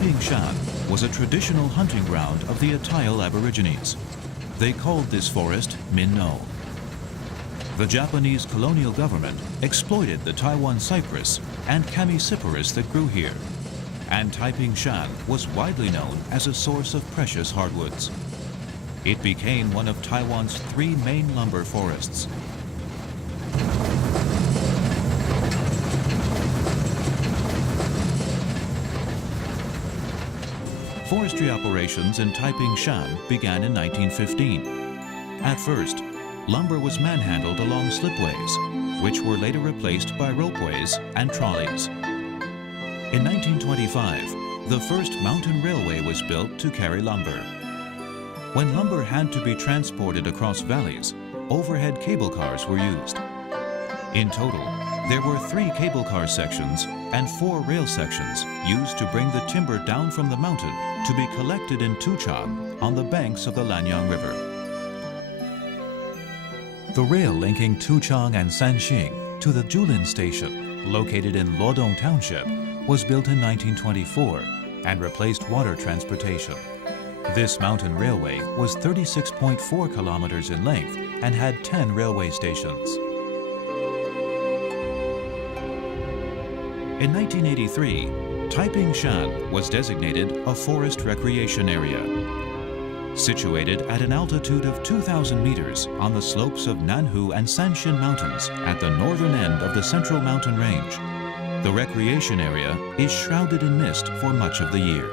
Taipingshan was a traditional hunting ground of the Atayal Aborigines. They called this forest Minno. The Japanese colonial government exploited the Taiwan cypress and Chamaecyparis that grew here, and Taipingshan was widely known as a source of precious hardwoods. It became one of Taiwan's 3 main lumber forests. Forestry operations in Taipingshan began in 1915. At first, lumber was manhandled along slipways, which were later replaced by ropeways and trolleys. In 1925, the first mountain railway was built to carry lumber. When lumber had to be transported across valleys, overhead cable cars were used. In total, there were 3 cable car sections and 4 rail sections used to bring the timber down from the mountain to be collected in Tuchang on the banks of the Lanyan River. The rail linking Tuchang and Sanxing to the Yilan station, located in Lodong Township, was built in 1924 and replaced water transportation. This mountain railway was 36.4 kilometers in length and had 10 railway stations. In 1983, Taipingshan was designated a forest recreation area. Situated at an altitude of 2,000 meters on the slopes of Nanhu and Sanshin Mountains at the northern end of the Central Mountain Range, the recreation area is shrouded in mist for much of the year.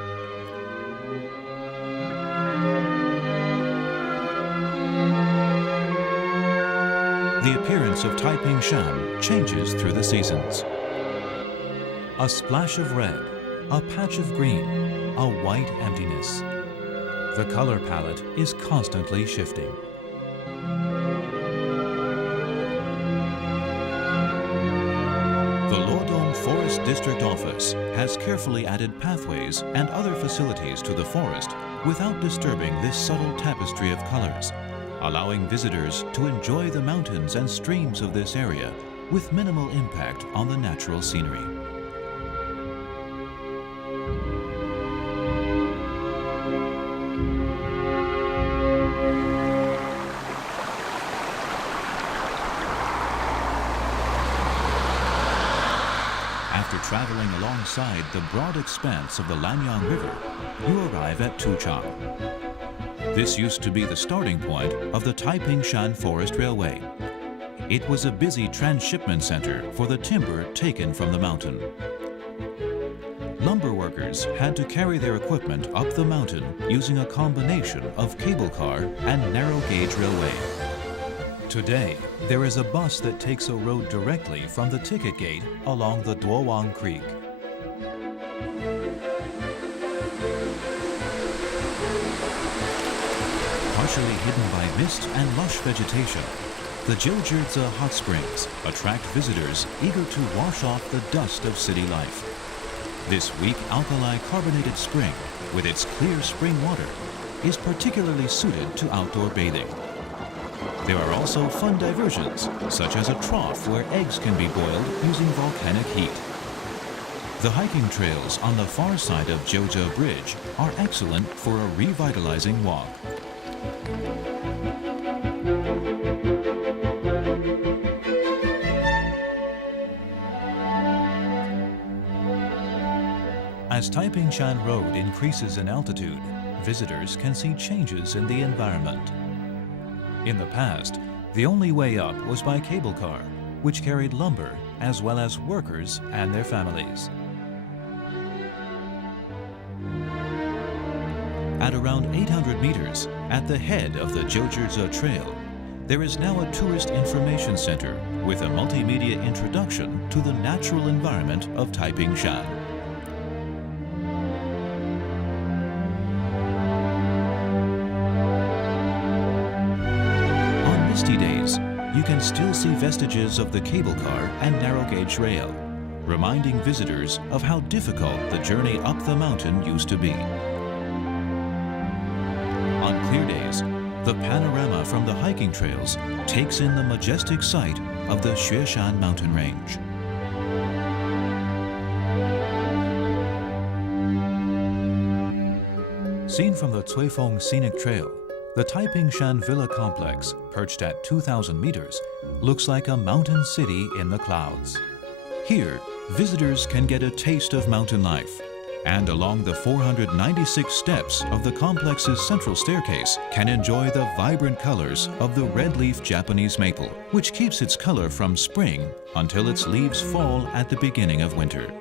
The appearance of Taipingshan changes through the seasons. A splash of red, a patch of green, a white emptiness. The color palette is constantly shifting. The Lodong Forest District Office has carefully added pathways and other facilities to the forest without disturbing this subtle tapestry of colors, allowing visitors to enjoy the mountains and streams of this area with minimal impact on the natural scenery. After traveling alongside the broad expanse of the Lanyan River, you arrive at Tuchang. This used to be the starting point of the Taipingshan Forest Railway. It was a busy transshipment center for the timber taken from the mountain. Lumber workers had to carry their equipment up the mountain using a combination of cable car and narrow gauge railway. Today, there is a bus that takes a road directly from the ticket gate along the Dowan Creek. Partially hidden by mist and lush vegetation, the Jiuzhizi hot springs attract visitors eager to wash off the dust of city life. This weak alkali carbonated spring, with its clear spring water, is particularly suited to outdoor bathing. There are also fun diversions, such as a trough where eggs can be boiled using volcanic heat. The hiking trails on the far side of Jiuzhi Bridge are excellent for a revitalizing walk. As Taipingshan Road increases in altitude, visitors can see changes in the environment. In the past, the only way up was by cable car, which carried lumber as well as workers and their families. At around 800 meters, at the head of the Jiuzhizi Trail, there is now a tourist information center with a multimedia introduction to the natural environment of Taipingshan. On misty days, you can still see vestiges of the cable car and narrow gauge rail, reminding visitors of how difficult the journey up the mountain used to be. On clear days, the panorama from the hiking trails takes in the majestic sight of the Xueshan mountain range. Seen from the Cuifeng Scenic Trail, the Taipingshan Villa Complex, perched at 2,000 meters, looks like a mountain city in the clouds. Here, visitors can get a taste of mountain life, and along the 496 steps of the complex's central staircase can enjoy the vibrant colors of the red-leaf Japanese maple, which keeps its color from spring until its leaves fall at the beginning of winter.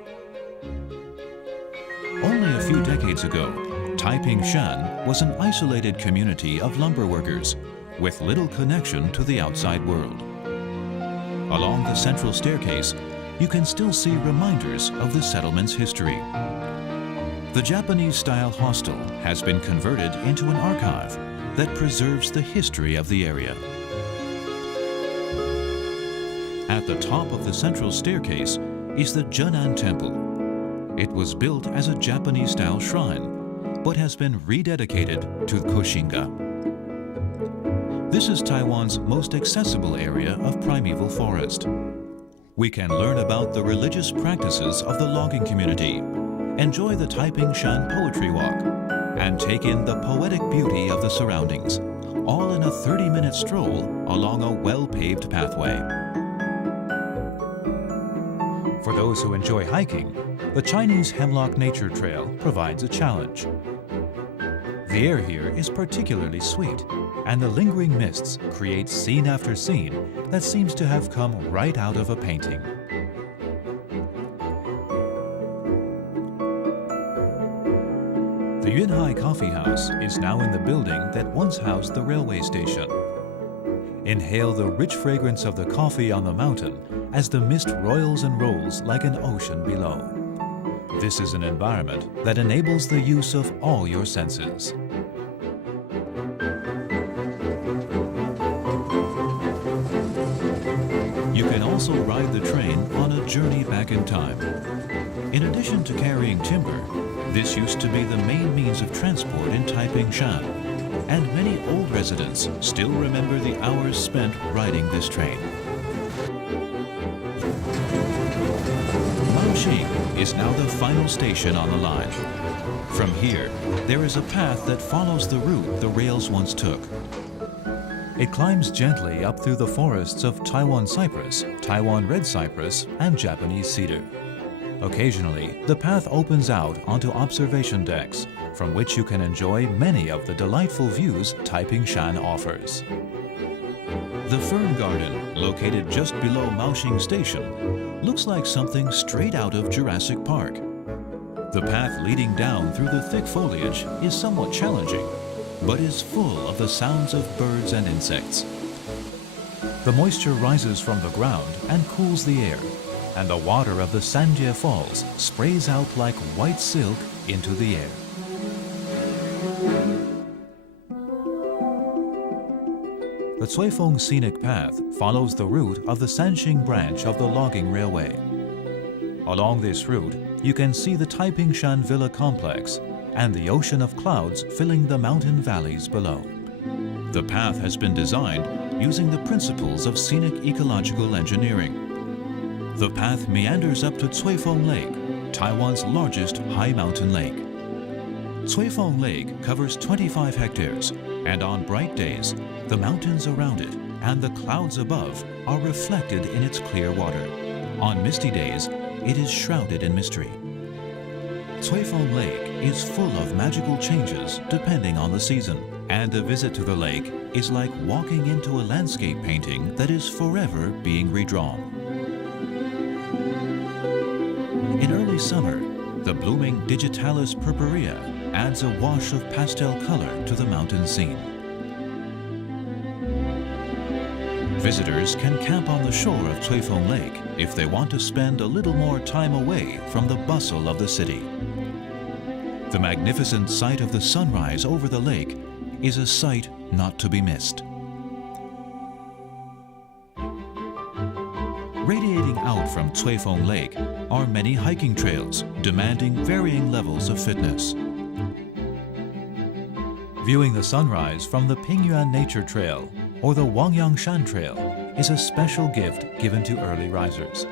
Only a few decades ago, Taipingshan was an isolated community of lumber workers with little connection to the outside world. Along the central staircase, you can still see reminders of the settlement's history. The Japanese-style hostel has been converted into an archive that preserves the history of the area. At the top of the central staircase is the Zhenan Temple. It was built as a Japanese-style shrine, but has been rededicated to Koshinga. This is Taiwan's most accessible area of primeval forest. We can learn about the religious practices of the logging community, enjoy the Taipingshan Poetry Walk, and take in the poetic beauty of the surroundings, all in a 30-minute stroll along a well-paved pathway. For those who enjoy hiking, the Chinese Hemlock Nature Trail provides a challenge. The air here is particularly sweet, and the lingering mists create scene after scene that seems to have come right out of a painting. The Yunhai Coffee House is now in the building that once housed the railway station. Inhale the rich fragrance of the coffee on the mountain as the mist roils and rolls like an ocean below. This is an environment that enables the use of all your senses. You can also ride the train on a journey back in time. In addition to carrying timber, this used to be the main means of transport in Taipingshan, and many old residents still remember the hours spent riding this train. Maoxing is now the final station on the line. From here, there is a path that follows the route the rails once took. It climbs gently up through the forests of Taiwan cypress, Taiwan red cypress, and Japanese cedar. Occasionally, the path opens out onto observation decks, from which you can enjoy many of the delightful views Taipingshan offers. The fern garden, located just below Maoxing Station, looks like something straight out of Jurassic Park. The path leading down through the thick foliage is somewhat challenging, but is full of the sounds of birds and insects. The moisture rises from the ground and cools the air, and the water of the Sanjie Falls sprays out like white silk into the air. The Cuifeng Scenic Path follows the route of the Sanxing branch of the logging railway. Along this route, you can see the Taipingshan Villa Complex and the ocean of clouds filling the mountain valleys below. The path has been designed using the principles of scenic ecological engineering. The path meanders up to Cuifeng Lake, Taiwan's largest high mountain lake. Cuifeng Lake covers 25 hectares, and on bright days, the mountains around it and the clouds above are reflected in its clear water. On misty days, it is shrouded in mystery. Cuifeng Lake is full of magical changes depending on the season, and a visit to the lake is like walking into a landscape painting that is forever being redrawn. In early summer, the blooming Digitalis purpurea adds a wash of pastel color to the mountain scene. Visitors can camp on the shore of Cuifeng Lake if they want to spend a little more time away from the bustle of the city. The magnificent sight of the sunrise over the lake is a sight not to be missed. Radiating out from Cuifeng Lake are many hiking trails demanding varying levels of fitness. Viewing the sunrise from the Pingyuan Nature Trail or the Wangyangshan Trail is a special gift given to early risers.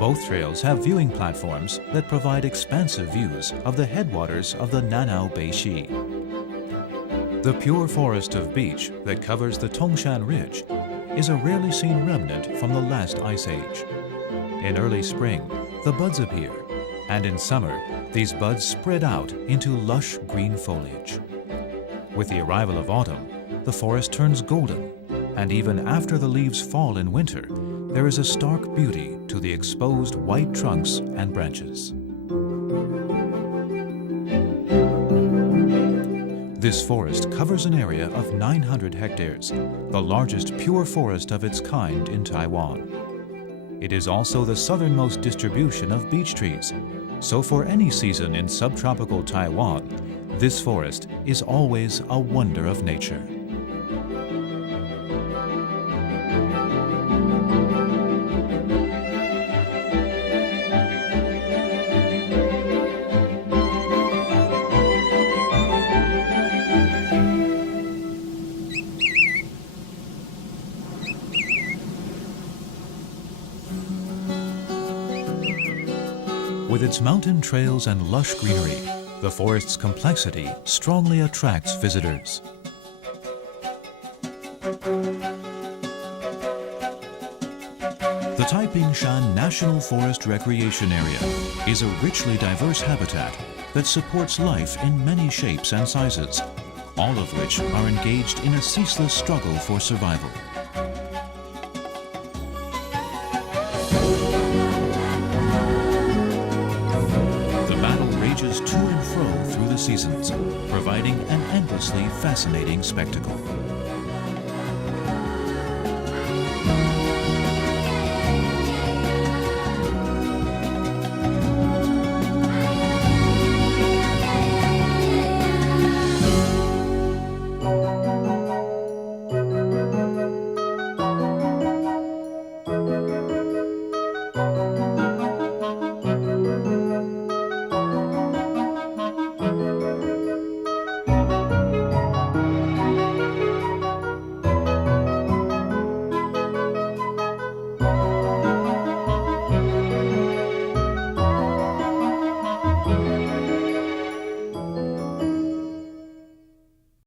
Both trails have viewing platforms that provide expansive views of the headwaters of the Nanao Bay Shi. The pure forest of beech that covers the Tongshan Ridge is a rarely seen remnant from the last ice age. In early spring, the buds appear, and in summer, these buds spread out into lush green foliage. With the arrival of autumn, the forest turns golden, and even after the leaves fall in winter, there is a stark beauty to the exposed white trunks and branches. This forest covers an area of 900 hectares, the largest pure forest of its kind in Taiwan. It is also the southernmost distribution of beech trees, so for any season in subtropical Taiwan, this forest is always a wonder of nature. With its mountain trails and lush greenery, the forest's complexity strongly attracts visitors. The Taipingshan National Forest Recreation Area is a richly diverse habitat that supports life in many shapes and sizes, all of which are engaged in a ceaseless struggle for survival. To and fro through the seasons, providing an endlessly fascinating spectacle.